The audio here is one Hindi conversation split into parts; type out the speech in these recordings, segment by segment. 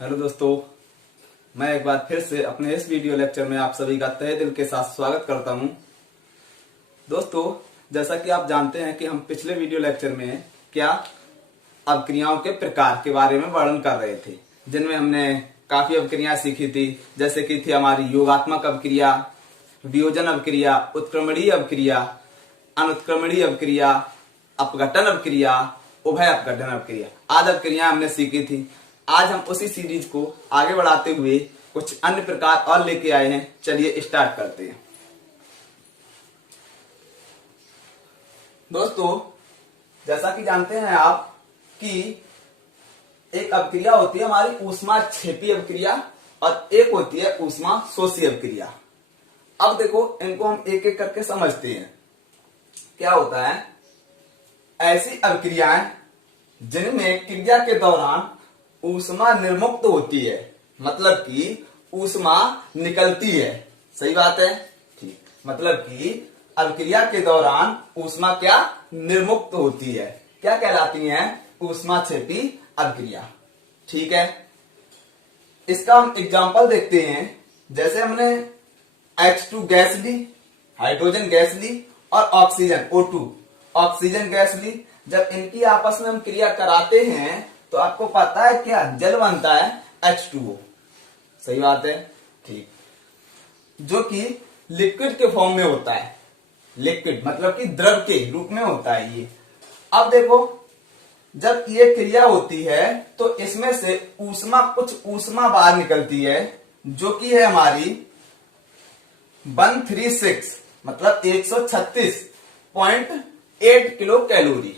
हेलो दोस्तों, मैं एक बार फिर से अपने इस वीडियो लेक्चर में आप सभी का तहे दिल के साथ स्वागत करता हूं। दोस्तों, जैसा कि आप जानते हैं कि हम पिछले वीडियो लेक्चर में क्या अवक्रियाओं के प्रकार के बारे में वर्णन कर रहे थे, जिनमें हमने काफी अवक्रियाएं सीखी थी। जैसे कि थी हमारी योगात्मक अवक्रिया, वियोजन अवक्रिया, उत्क्रमणीय अवक्रिया, अनुत्क्रमणीय अवक्रिया, अपघटन अवक्रिया, उभय अपघटन अवक्रिया आदि अवक्रियाएं हमने सीखी थी। आज हम उसी सीरीज को आगे बढ़ाते हुए कुछ अन्य प्रकार और लेके आए हैं। चलिए स्टार्ट करते हैं। दोस्तों, जैसा कि जानते हैं आप कि एक अवक्रिया होती है हमारी ऊष्माक्षेपी अवक्रिया और एक होती है ऊष्मा शोषी अवक्रिया। अब देखो, इनको हम एक एक करके समझते हैं। क्या होता है? ऐसी अवक्रियाएं जिनमें क्रिया के दौरान ऊष्मा निर्मुक्त होती है, मतलब कि ऊष्मा निकलती है। सही बात है? ठीक। मतलब कि अवक्रिया के दौरान ऊष्मा क्या निर्मुक्त होती है, क्या कहलाती है? ऊष्माक्षेपी अवक्रिया। ठीक है, इसका हम एग्जांपल देखते हैं। जैसे हमने H2 गैस ली, हाइड्रोजन गैस ली और ऑक्सीजन O2 ऑक्सीजन गैस ली। जब इनकी आपस में हम क्रिया कराते हैं तो आपको पता है क्या जल बनता है? H2O। सही बात है? ठीक। जो कि लिक्विड के फॉर्म में होता है। लिक्विड मतलब कि द्रव के रूप में होता है ये। अब देखो, जब ये क्रिया होती है तो इसमें से कुछ ऊष्मा बाहर निकलती है, जो कि है हमारी 136 मतलब 136.8 किलो कैलोरी।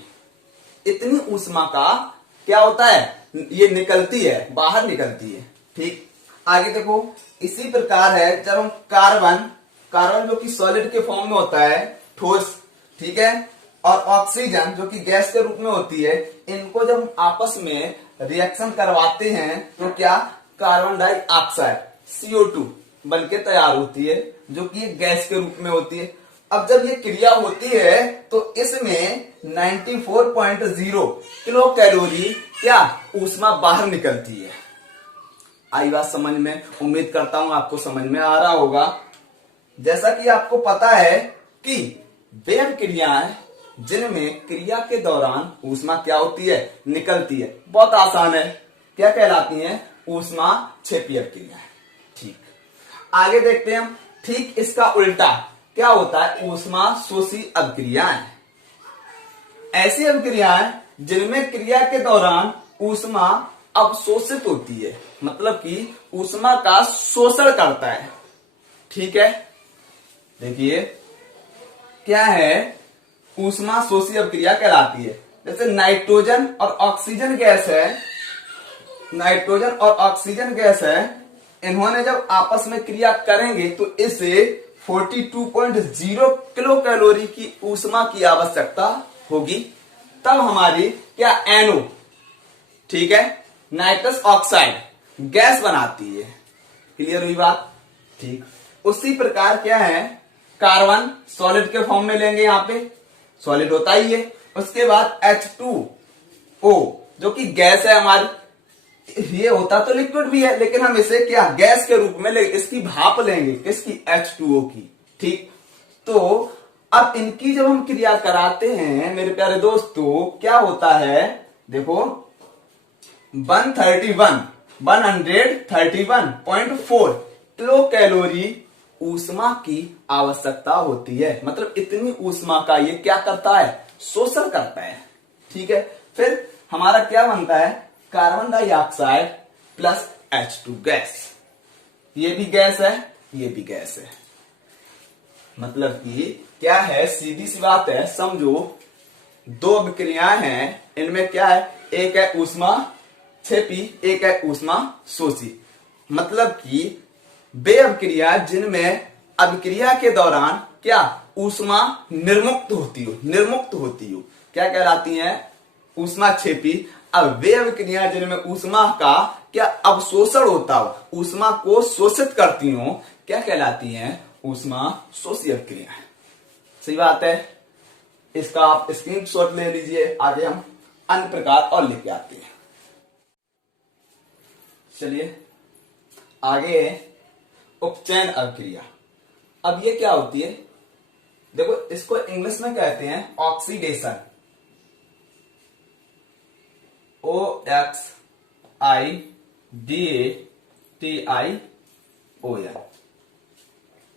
इतनी ऊष्मा का क्या होता है? ये निकलती है, बाहर निकलती है। ठीक। आगे देखो, इसी प्रकार है जब हम कार्बन जो कि सॉलिड के फॉर्म में होता है, ठोस, ठीक है, और ऑक्सीजन जो कि गैस के रूप में होती है, इनको जब हम आपस में रिएक्शन करवाते हैं तो क्या कार्बन डाइऑक्साइड CO2 बनके तैयार होती है, जो कि गैस के रूप में होती है। अब जब ये क्रिया होती है तो इसमें 94.0 किलो कैलोरी क्या ऊष्मा बाहर निकलती है। आई बात समझ में? उम्मीद करता हूं आपको समझ में आ रहा होगा। जैसा कि आपको पता है कि वे क्रियाएं जिनमें क्रिया के दौरान ऊष्मा क्या होती है? निकलती है। बहुत आसान है, क्या कहलाती है? ऊष्माक्षेपी अवक्रियाएं। ठीक। आगे देखते हैं हम। ठीक इसका उल्टा क्या होता है? ऊष्मा शोषी अवक्रियाएं। ऐसी अवक्रियाएं जिनमें क्रिया के दौरान ऊष्मा अवशोषित होती है, मतलब कि ऊष्मा का शोषण करता है। ठीक है, देखिए क्या है? ऊष्मा शोषी अवक्रिया कहलाती है। जैसे नाइट्रोजन और ऑक्सीजन गैस है, नाइट्रोजन और ऑक्सीजन गैस है, इन्होंने जब आपस में क्रिया करेंगे तो इसे 42.0 किलो कैलोरी की ऊष्मा की आवश्यकता होगी। तब हमारी क्या NO, ठीक है, नाइट्रस ऑक्साइड गैस बनाती है। क्लियर हुई बात? ठीक। उसी प्रकार क्या है? कार्बन सॉलिड के फॉर्म में लेंगे, यहां पे सॉलिड होता ही है। उसके बाद H2O जो कि गैस है हमारी, ये होता तो लिक्विड भी है, लेकिन हम इसे क्या गैस के रूप में लेंगे, इसकी भाप लेंगे, किसकी? H2O की। ठीक। तो अब इनकी जब हम क्रिया कराते हैं मेरे प्यारे दोस्तों, क्या होता है? देखो 131.4 किलो कैलोरी ऊष्मा की आवश्यकता होती है। मतलब इतनी ऊष्मा का ये क्या करता है? शोषण करता है। ठीक है। फिर हमारा क्या बनता है? Carbon dioxide plus H2 gas. ये भी गैस है, ये भी गैस है। मतलब कि क्या है? सीधी सी बात है, समझो दो अवक्रियाएं हैं, इनमें क्या है? एक है ऊष्माक्षेपी, एक है ऊष्मा शोषी। मतलब कि वे अवक्रिया जिनमें अवक्रिया के दौरान क्या ऊष्मा निर्मुक्त होती हो, क्या कहलाती है? ऊष्माक्षेपी। अब वे अवक्रिया जिनमें ऊष्मा का क्या अवशोषण होता हो, ऊष्मा को शोषित करती हो, क्या कहलाती हैं? ऊष्मा शोषी अवक्रियाएं। सही बात है? इसका आप स्क्रीनशॉट ले लीजिए। आगे हम अन्य प्रकार और लेके आते हैं। चलिए आगे उपचयन अभिक्रिया। अब ये क्या होती है, देखो इसको इंग्लिश में कहते हैं ऑक्सीडेशन, OXIDATION।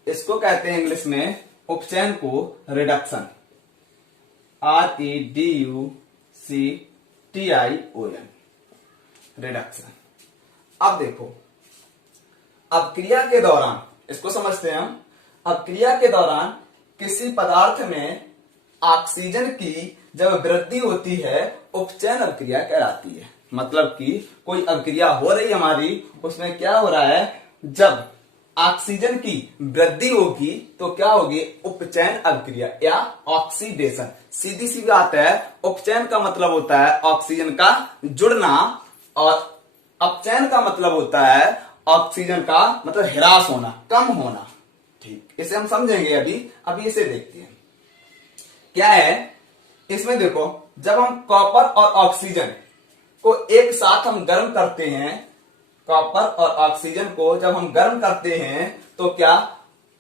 इसको कहते हैं इंग्लिश में उपचयन को रिडक्शन, REDUCTION, रिडक्शन। अब देखो अपक्रिया के दौरान, इसको समझते हैं हम, अपक्रिया के दौरान किसी पदार्थ में ऑक्सीजन की जब वृद्धि होती है उपचयन अभिक्रिया कहलाती है। मतलब कि कोई अभिक्रिया हो रही हमारी, उसमें क्या हो रहा है, जब ऑक्सीजन की वृद्धि होगी तो क्या होगी, उपचयन अभिक्रिया या ऑक्सीडेशन। सीधी सी बात है, उपचयन का मतलब होता है ऑक्सीजन का जुड़ना और अपचयन का मतलब होता है ऑक्सीजन का मतलब ह्रास होना, कम होना। ठीक, इसे हम समझेंगे अभी इसे देखते हैं क्या है। इसमें देखो जब हम कॉपर और ऑक्सीजन को एक साथ हम गर्म करते हैं, कॉपर और ऑक्सीजन को जब हम गर्म करते हैं तो क्या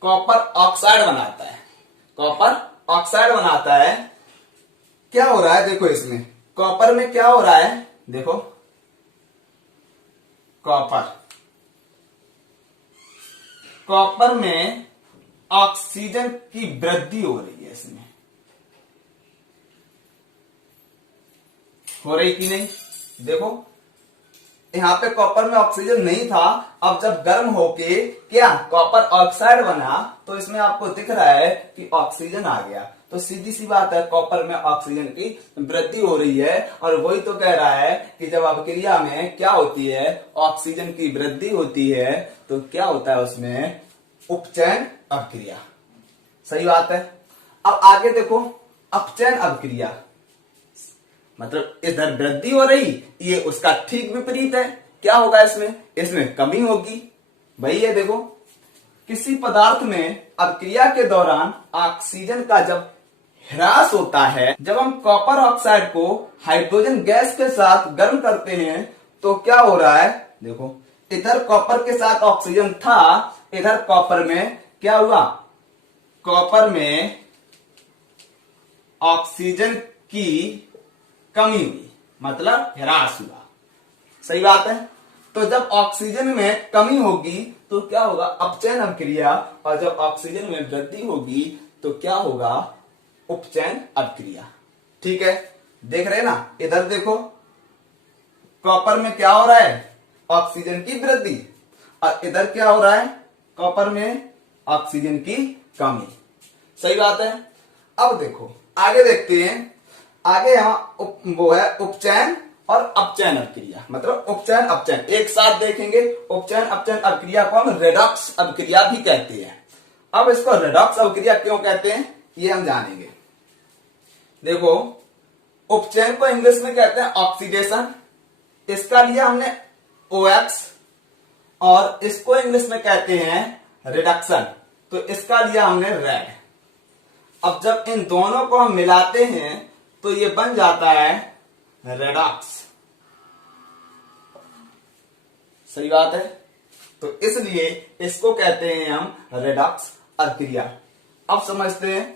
कॉपर ऑक्साइड बनाता है, कॉपर ऑक्साइड बनाता है। क्या हो रहा है देखो, इसमें कॉपर में क्या हो रहा है, देखो कॉपर में ऑक्सीजन की वृद्धि हो रही है, इसमें हो रही कि नहीं। देखो यहां पे कॉपर में ऑक्सीजन नहीं था, अब जब गर्म होके क्या कॉपर ऑक्साइड बना तो इसमें आपको दिख रहा है कि ऑक्सीजन आ गया। तो सीधी सी बात है, कॉपर में ऑक्सीजन की वृद्धि हो रही है। और वही तो कह रहा है कि जब अभिक्रिया में क्या होती है, ऑक्सीजन की वृद्धि होती है तो क्या होता है उसमें, उपचयन अभिक्रिया। सही बात है। अब आगे देखो अपचयन अभिक्रिया, मतलब इधर वृद्धि हो रही, ये उसका ठीक विपरीत है। क्या होगा इसमें, इसमें कमी होगी। वही है, देखो किसी पदार्थ में अभिक्रिया के दौरान ऑक्सीजन का जब ह्रास होता है, जब हम कॉपर ऑक्साइड को हाइड्रोजन गैस के साथ गर्म करते हैं तो क्या हो रहा है, देखो इधर कॉपर के साथ ऑक्सीजन था, इधर कॉपर में क्या हुआ, कॉपर में ऑक्सीजन की कमी हुई, मतलब ह्रास हुआ। सही बात है। तो जब ऑक्सीजन में कमी होगी तो क्या होगा, अपचयन अभिक्रिया, और जब ऑक्सीजन में वृद्धि होगी तो क्या होगा, उपचयन अभिक्रिया। ठीक है, देख रहे हैं ना, इधर देखो कॉपर में क्या हो रहा है, ऑक्सीजन की वृद्धि, और इधर क्या हो रहा है, कॉपर में ऑक्सीजन की कमी। सही बात है। अब देखो आगे देखते हैं, आगे यहां वो है उपचयन और अपचयन अभिक्रिया, मतलब उपचयन अपचयन एक साथ देखेंगे। उपचयन अपचयन अभिक्रिया को हम रेडॉक्स अभिक्रिया भी कहते हैं। अब इसको रेडॉक्स अभिक्रिया क्यों कहते हैं ये हम जानेंगे। देखो उपचयन को इंग्लिश में कहते हैं ऑक्सीडेशन, इसका लिया हमने OX, और इसको इंग्लिश में कहते हैं रिडक्शन, तो इसका लिया हमने रेड। अब जब इन दोनों को हम मिलाते हैं तो ये बन जाता है रेडॉक्स। सही बात है। तो इसलिए इसको कहते हैं हम रेडॉक्स अभिक्रिया। अब समझते हैं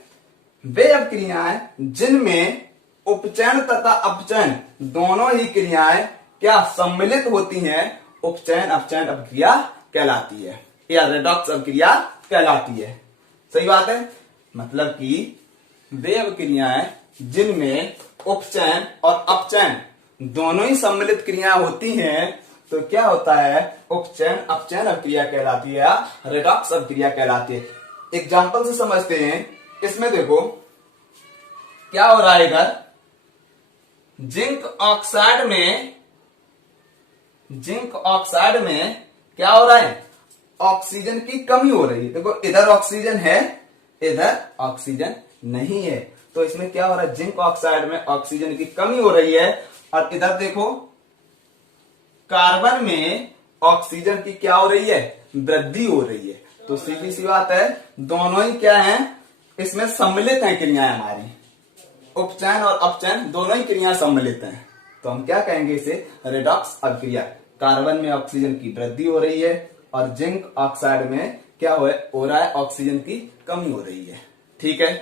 वे अभिक्रियाएं जिनमें उपचयन तथा अपचयन दोनों ही क्रियाएं क्या सम्मिलित होती हैं, उपचयन अपचयन अभिक्रिया कहलाती है या रेडॉक्स अभिक्रिया कहलाती है। सही बात है। मतलब कि वे अभिक्रियाएं जिनमें उपचयन और अपचयन दोनों ही सम्मिलित क्रियाएं होती हैं तो क्या होता है, उपचयन अपचयन अभिक्रिया कहलाती है या रेडॉक्स अभिक्रिया कहलाती है। एग्जाम्पल से समझते हैं। इसमें देखो क्या हो रहा है, इधर जिंक ऑक्साइड में क्या हो रहा है, ऑक्सीजन की कमी हो रही है। देखो इधर ऑक्सीजन है, इधर ऑक्सीजन नहीं है, तो इसमें क्या हो रहा है, जिंक ऑक्साइड में ऑक्सीजन की कमी हो रही है। और इधर देखो कार्बन में ऑक्सीजन की क्या हो रही है, वृद्धि हो रही है। तो सीधी सी बात है, दोनों ही क्या है, इसमें सम्मिलित है क्रियाएं हमारी, उपचयन और अपचयन दोनों ही क्रियाएं सम्मिलित हैं। तो हम क्या कहेंगे, इसे रेडॉक्स अभिक्रिया कार्बन में ऑक्सीजन की वृद्धि हो रही है और जिंक ऑक्साइड में क्या हो रहा है, ऑक्सीजन की कमी हो रही है। ठीक है,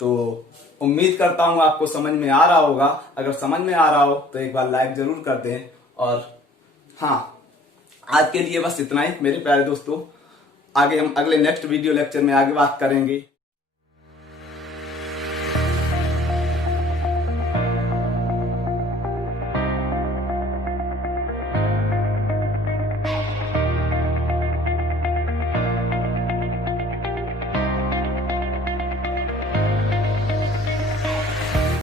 तो उम्मीद करता हूं आपको समझ में आ रहा होगा। अगर समझ में आ रहा हो तो एक बार लाइक जरूर कर दें। और हाँ, आज के लिए बस इतना ही मेरे प्यारे दोस्तों। आगे हम अगले नेक्स्ट वीडियो लेक्चर में आगे बात करेंगे।